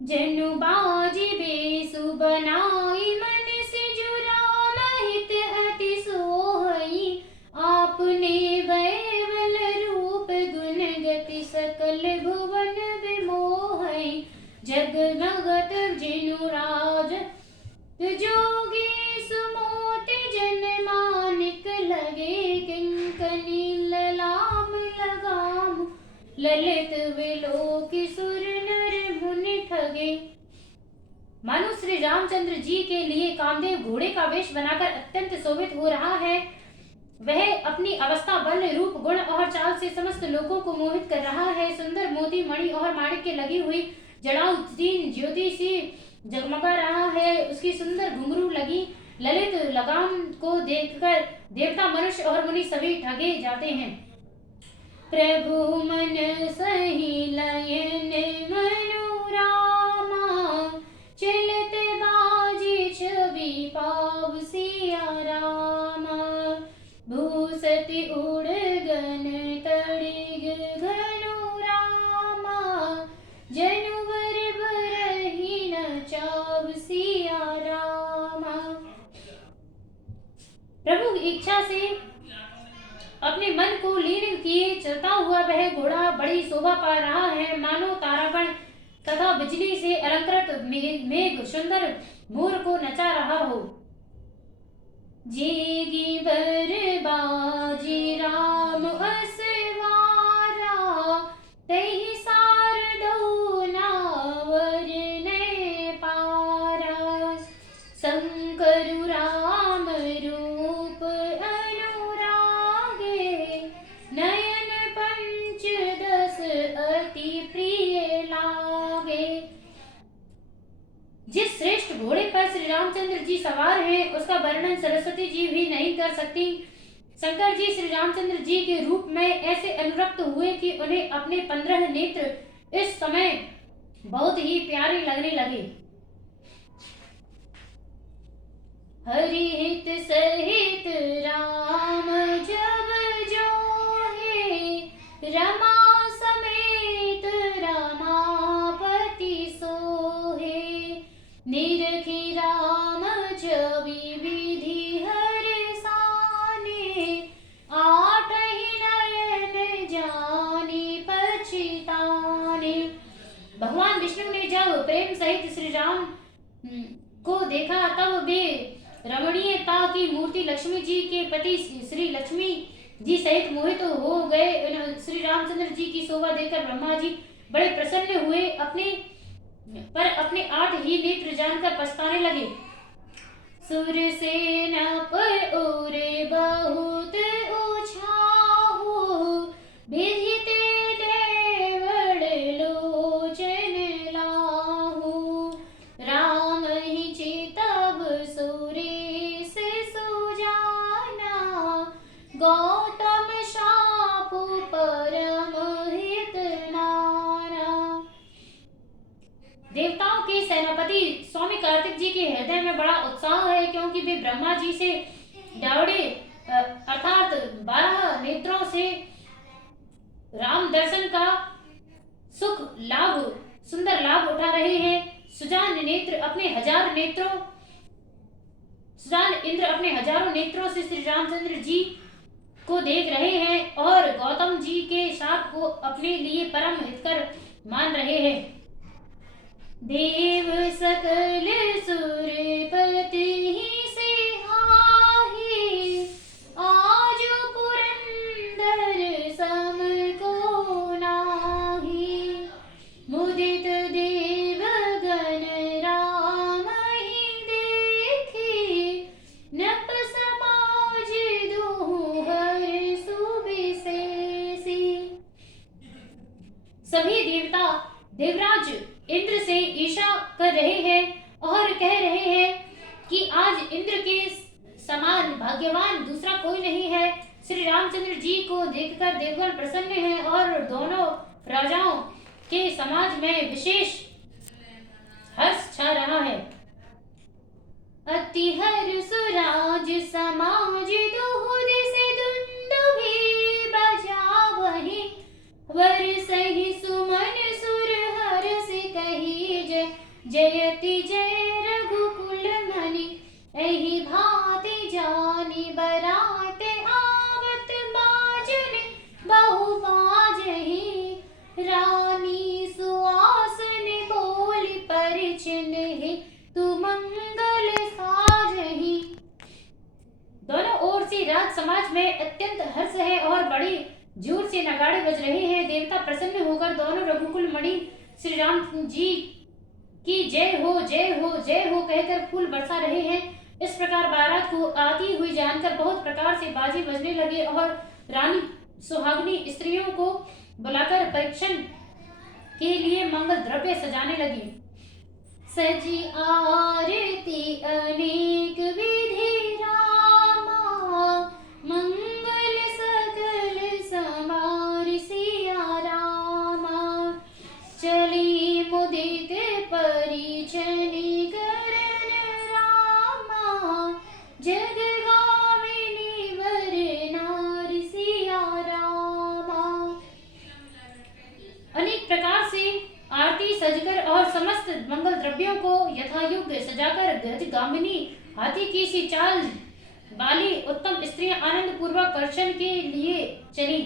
जनु बाजी बेसु बनाई मन से जो राम हित अति सोहई। आपने वैवल रूप गुण गति सकल भुवन विमोहई। जगमगत जिनु राज जोगी सुमोति जन मानिक लगे। किंकनी ललाम लगाम ललित विलोकि सुर नर मुनि ठगे। मानो श्री रामचंद्र जी के लिए कामदेव घोड़े का वेश बनाकर अत्यंत शोभित हो रहा है। वह अपनी अवस्था, बल, रूप, गुण और चाल से समस्त लोगों को मोहित कर रहा है। सुंदर मोती, मणि और माणिक के लगी हुई जड़ाऊ तीन ज्योति सी जगमगा रहा है। उसकी सुंदर घुंघरू लगी ललित लगाम को देखकर देवता, मनुष्य और मुनि सभी ठगे जाते हैं। प्रभु मन सही लयन मनोरामा। चलते बाजी छवि पाव सिया रामा। भूसति उड़ गन तड़िग घनु रामा। जनुवर बरही न चाव सिया रामा। प्रभु की इच्छा से अपने मन को लीन किए चलता हुआ वह घोड़ा बड़ी शोभा पा रहा है, मानो तारागण तथा बिजली से अलंकृत मेघ सुंदर मोर को नचा रहा हो। जेगी बर बाजी राम असवारा। तहि सारदौ नावर ने पारा। शंकरु राम रूप अनुरागे। नयन पंच दस अति प्रिय लागे। जिस श्रेष्ठ घोड़े पर श्री रामचंद्र जी सवार हैं, उसका वर्णन सरस्वती जी भी नहीं कर सकती। शंकर जी श्री रामचंद्र जी के रूप में ऐसे अनुरक्त हुए कि उन्हें अपने 15 नेत्र इस समय बहुत ही प्यारे लगने लगे। हरि हित सहित राम जब जोहे। रमा समेत रमापति सोहे। निरखी राम छवि विधि हर साने। आठहि नयन जानी पछिताने। भगवान विष्णु ने जब प्रेम सहित श्री राम को देखा, तब वे रमणीयता की मूर्ति लक्ष्मी जी के पति श्री लक्ष्मी जी सहित मोहित हो गए। श्री रामचंद्र जी की शोभा देखकर ब्रह्मा जी बड़े प्रसन्न हुए। अपने 8 ही नेत्र जानकर पछताने लगे। सुरसेना पर उरे बहुत उछाहु। विधित देवल लोचन लाहु। राम ही चितब सुरेश सुजाना। गौतम शापु परम हित नाना। देवताओं के सेनापति स्वामी कार्तिक जी के हृदय में बड़ा उत्साह है, क्योंकि वे ब्रह्मा जी से डावड़े अर्थात 12 नेत्रों से राम दर्शन का सुंदर लाभ उठा रहे हैं। सुजान इंद्र अपने हजारों नेत्रों से श्री रामचंद्र जी को देख रहे हैं और गौतम जी के शाप को अपने लिए परम हितकर मान रहे हैं। देव सकल सुरपति सिहाही। आजु पुरंदर सम को नाही। मुदित देव गण राम ही देखी। नप समाज दुहु हर सुविशेषी। सभी देवता देवराज इंद्र से ईर्ष्या कर रहे हैं और कह रहे हैं कि आज इंद्र के समान भाग्यवान दूसरा कोई नहीं है। श्री रामचंद्र जी को देखकर देवगण प्रसन्न हैं और दोनों राजाओं के समाज में विशेष हर्ष छा रहा है। अति हर्ष राज समाज दुहुद से दुंड भी बजावहि। वर सही सुमन सुर हर्ष कही जय। जयति जय रघुकुल मनि एहि भांति जानि बराते आवत बाजनि बहु बाजहि रानी सुआसनि बोली परिचिन्हि तु मंगल साजहि। दोनों ओर से राज समाज में अत्यंत हर्ष है और बड़ी जोर से नगाड़े बज रहे हैं। देवता प्रसन्न होकर दोनों रघुकुल मणि श्री राम जी की जय हो जय हो जय हो कहकर फूल बरसा रहे हैं। इस प्रकार बारात को आती हुई जानकर बहुत प्रकार से बाजी बजने लगे और रानी सुहागनी स्त्रियों को बुलाकर परीक्षण के लिए मंगल द्रव्य सजाने लगी। सजी आरती अनेक विधि रामा मंगल सकल समार सिया रामा चली मुदित परिचनी करन रामा जगगामिनी वर नार सिया रामा। अनेक प्रकार से आरती सजकर और समस्त मंगल द्रव्यों को यथायोग्य सजाकर गजगामिनी हाथी की सी चाल वाली उत्तम स्त्रियां आनंद पूर्वक दर्शन के लिए चली।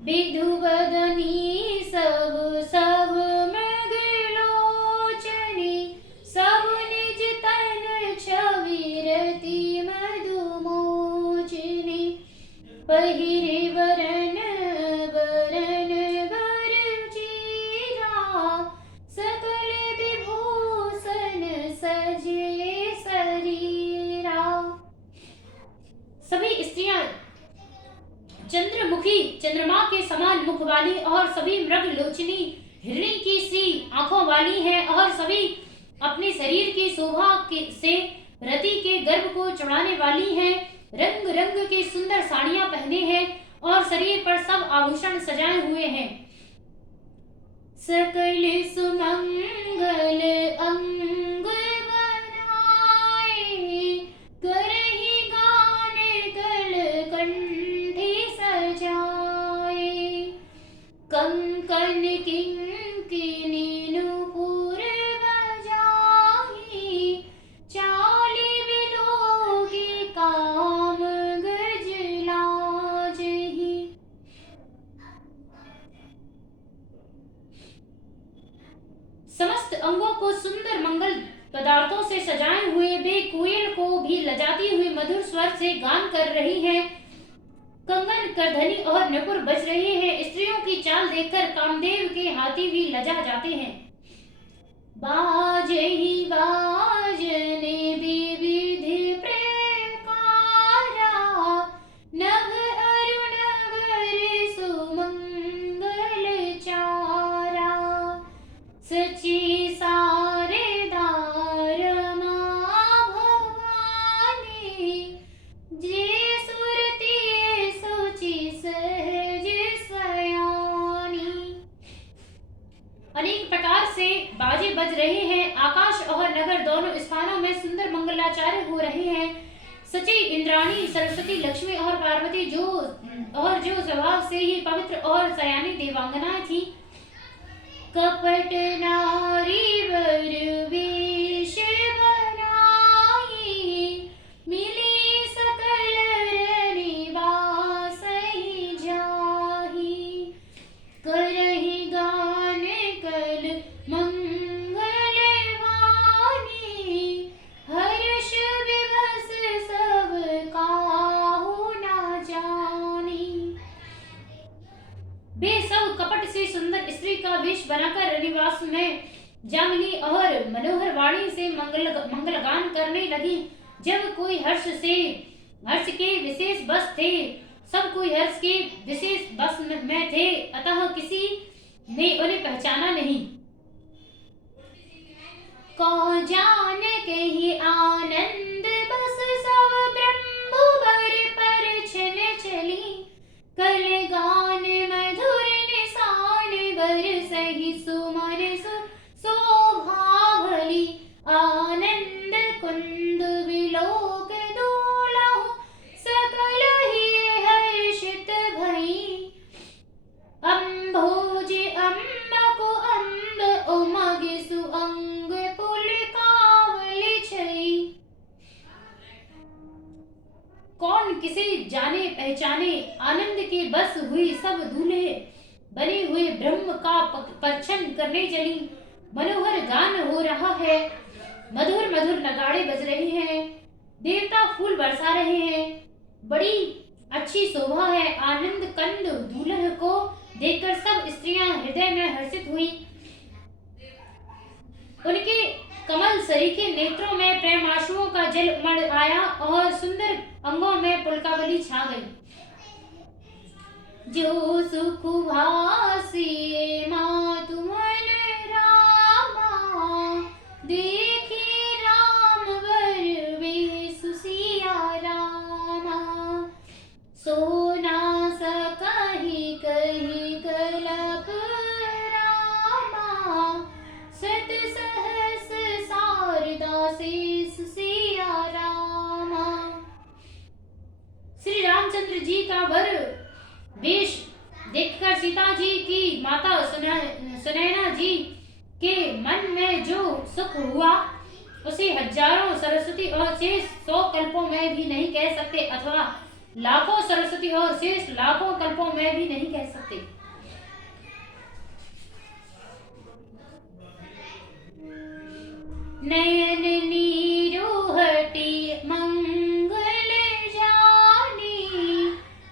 विधुवदनी सब सब मृगलोचनी सब निज तन छविरति मधुमोचनी पहिरे वरन वरन वर चीरा सकल विभूषण सजे शरीरा। सभी स्त्रियां चंद्रमुखी चंद्रमा के समान मुख वाली और सभी मृग लोचनी हिरणी की सी आंखों वाली हैं और सभी अपने शरीर की शोभा से रति के गर्भ को चढ़ाने वाली हैं। रंग रंग की सुंदर साड़ियां पहने हैं और शरीर पर सब आभूषण सजाए हुए हैं। सकल सुमंगल अंग बनाए करहि गान कल कंठी सजाए कंकन किंकिनी नूपुर बजाहि चाली बिलोकी काम गज लाजहि। समस्त अंगों को सुंदर मंगल पदार्थों से सजाए हुए वे कोयल को भी लजाती हुई मधुर स्वर से गान कर रही हैं। कंगन करधनी और नपुर बज रहे हैं। स्त्रियों की चाल देखकर कामदेव के हाथी भी लजा जाते हैं। बाजहि बाजने विविध प्रकारा नभ अरुण वर सुमंगल चारा सची सारेदा रमा भवानी जे सुरती सोची सहज सयानी। अनेक प्रकार से बाजे बज रहे हैं। आकाश और नगर दोनों स्थानों में सुंदर मंगलाचार्य हो रहे हैं। सची इंद्राणी सरस्वती लक्ष्मी और पार्वती जो स्वभाव से ही पवित्र और सयानी देवांगना थी कपट नारी वर वेश बनाई मिली सकल निवास जाहि करहि गान कल मंगल वाणी हर्ष विभस सब काहू न जानी। वे सब कपट से सुंदर स्त्री का वेश बनाकर रनिवास में जामिनी और मनोहर वाणी से मंगलगान करने लगी। जब कोई हर्ष के विशेष बस थे, सब कोई हर्ष के विशेष बस में थे, अतः किसी ने उन्हें पहचाना नहीं। कौ जान कहि आनंद बस सब ब्रह्मवर पर छन चली कल गान मधुर निशान बर सही सुमन शोभा भली आनंद कुंद विलोक दोलहु सकल ही हर्षित भई अम्भोज अम्ब को अम्ब उमग पहचाने, आनंद के बस हुई सब दूल्हे, बने हुए ब्रह्म का परछन करने चली। मनोहर गान हो रहा है, मधुर मधुर नगाड़े बज रहे हैं, देवता फूल बरसा रहे हैं। बड़ी अच्छी शोभा है। आनंद कंद दूल्हे को देखकर सब स्त्रियां हृदय में हर्षित हुई। उनके कमल सरीखे नेत्रों में प्रेमाशुओं का जल उमड़ आया और सुंदर अंगों में पुलकावली छा गई। जो सुख भासी मातु मन रामा, देखी राम वर वेशु सिया रामा। सोना सकहि कहि कलप रामा, सत सहस शारदा शेषु सिया रामा। श्री रामचंद्र जी का वर वेश देखकर सीता जी की माता सुनैना जी के मन में जो सुख हुआ, उसे हजारों सरस्वती और शेष 100 कल्पों में भी नहीं कह सकते, अथवा लाखों सरस्वती और शेष लाखों कल्पों में भी नहीं कह सकते। नयन नीरोहटी मंगल जानी,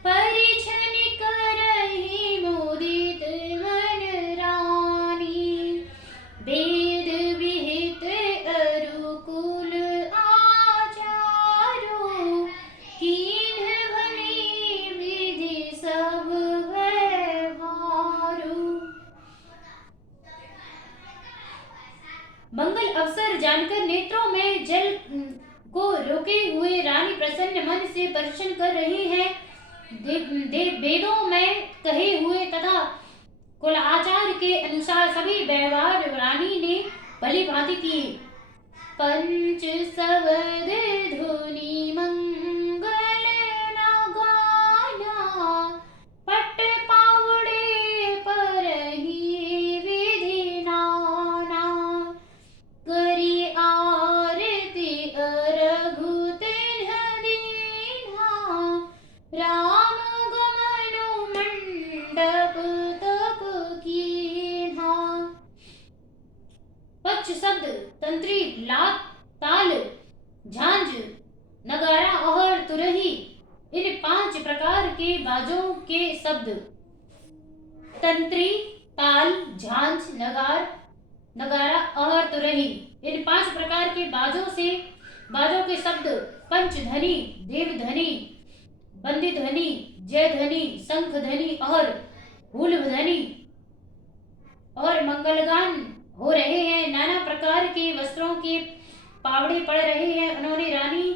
परिछन करहि मुदित मन रानी। वेद विहित अरुकुल आचारो, कीन्ह भनी विधि सब व्यवहारो। मंगल अवसर जानकर नेत्रों में जल को रोके हुए रानी प्रसन्न मन से दर्शन कर रही है। वेदों में कहे हुए तथा कुल आचार के अनुसार सभी व्यवहार रानी ने भली भांति किए। पंच सवद धुनि मंगल न गाना, पट पावड़े परहि विधि नाना। करी आरती अरघु तिन्ह दीन्हा, राम गमनु मंडप तप कीन्हा। पक्ष शब्द तंत्री, लात, ताल, झांझ, नगारा और तुरही, इन 5 प्रकार के बाजों के शब्द। तंत्री, ताल, झांझ, नगारा और तुरही, इन 5 प्रकार के बाजों के शब्द पंचध्वनि, देवध्वनि, बंदिध्वनि, जयध्वनि, शंखध्वनि और हुलध्वनि और मंगलगान हो रहे हैं। नाना प्रकार के वस्त्रों के पावड़े पड़ रहे हैं। उन्होंने रानी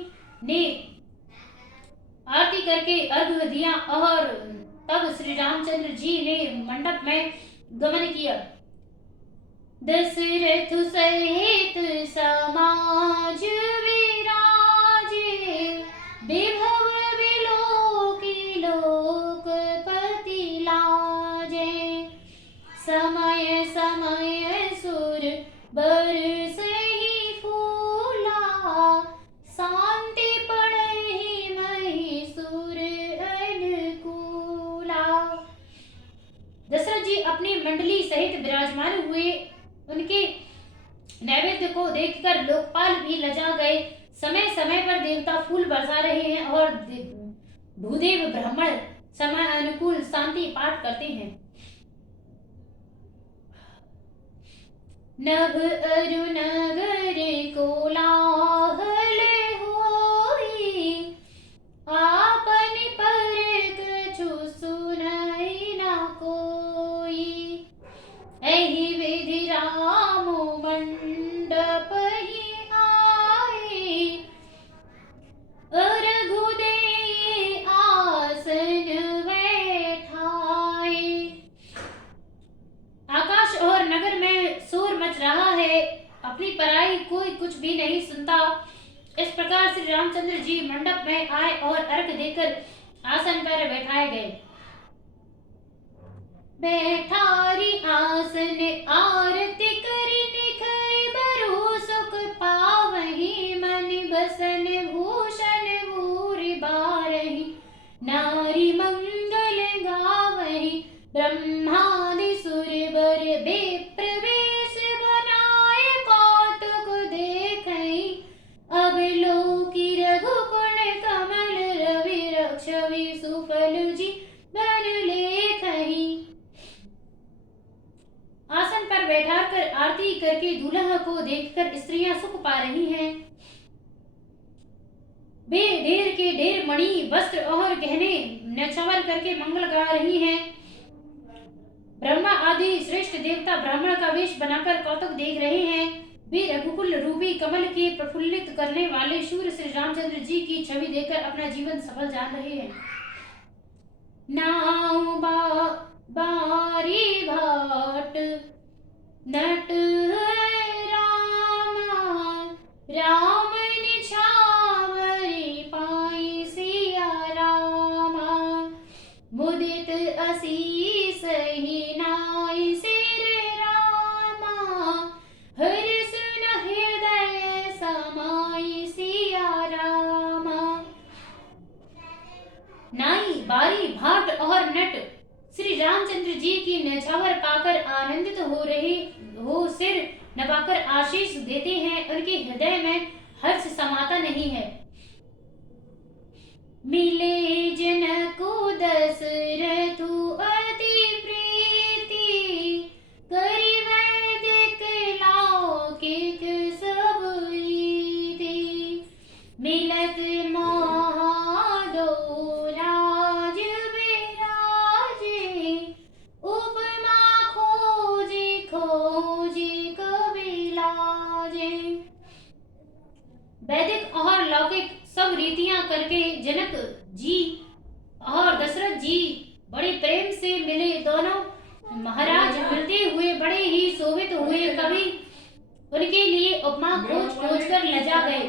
ने आरती करके अर्घ्य दिया और तब श्री रामचंद्र जी ने मंडप में गमन किया। दशरथ सहित समाज विराजे, विभव विलोकी लोकपति लाजे। समय समय सुर बरसहि फूला, शांति पड़हि महिषुर अनुकूला। दशरथ जी अपनी मंडली सहित विराजमान हुए। उनके नैवेद्य को देखकर लोकपाल भी लजा गए। समय समय पर देवता फूल बरसा रहे हैं और भूदेव ब्राह्मण समय अनुकूल शांति पाठ करते हैं। नभ अरु नगर कोलाहल होई, आपन पर कछु सुनई न कोई। एहि विधि राम मंडप ही आए, अर्घु देई आसन बैठाए। आकाश और नगर में शोर मच रहा है, अपनी पराई कोई कुछ भी नहीं सुनता। इस प्रकार श्री रामचंद्र जी मंडप में आए और अर्घ देकर आसन पर बैठाए गए। बैठारी आसन आरती करि निखरि बरु सुख पावहि, मन बसन भूषण भूरि बारहि। नारी पर बैठाकर आरती करके दूल्हा को देखकर स्त्रियां सुख पा रही हैं। वे ढेर के ढेर मणि वस्त्र और गहने न्यौछावर करके मंगल गा रही हैं। ब्रह्मा आदि श्रेष्ठ देवता ब्राह्मण का वेश बनाकर कौतुक देख रहे हैं। वे रघुकुल रूपी कमल के प्रफुल्लित करने वाले शूर श्री रामचंद्र जी की छवि देखकर अपना जीवन सफल जान रहे हैं। नाव बारी भाट नट रामा राम निछावरी पाई सिया रामा मुदित असीस ही नाई सिर रामा हर सुन हृदय समाई सिया रामा। नाई बारी भाट और नट श्री रामचंद्र जी की न्यौछावर पाकर आनंदित हो सिर नवाकर आशीष देते हैं। उनके हृदय में हर्ष समाता नहीं है। मिले जनकु दशरथु अति प्रीति करि वैदिक लौकिक सब रीति मिलत महादो राज विराजे उपमा खोजी खोजी कवि लाजे। वैदिक और लौकिक सब रीतियां करके जनक जी और दशरथ जी बड़े प्रेम से मिले। दोनों महाराज मिलते हुए बड़े ही शोभित हुए। कवि उनके लिए उपमा खोज खोज कर लजा गए।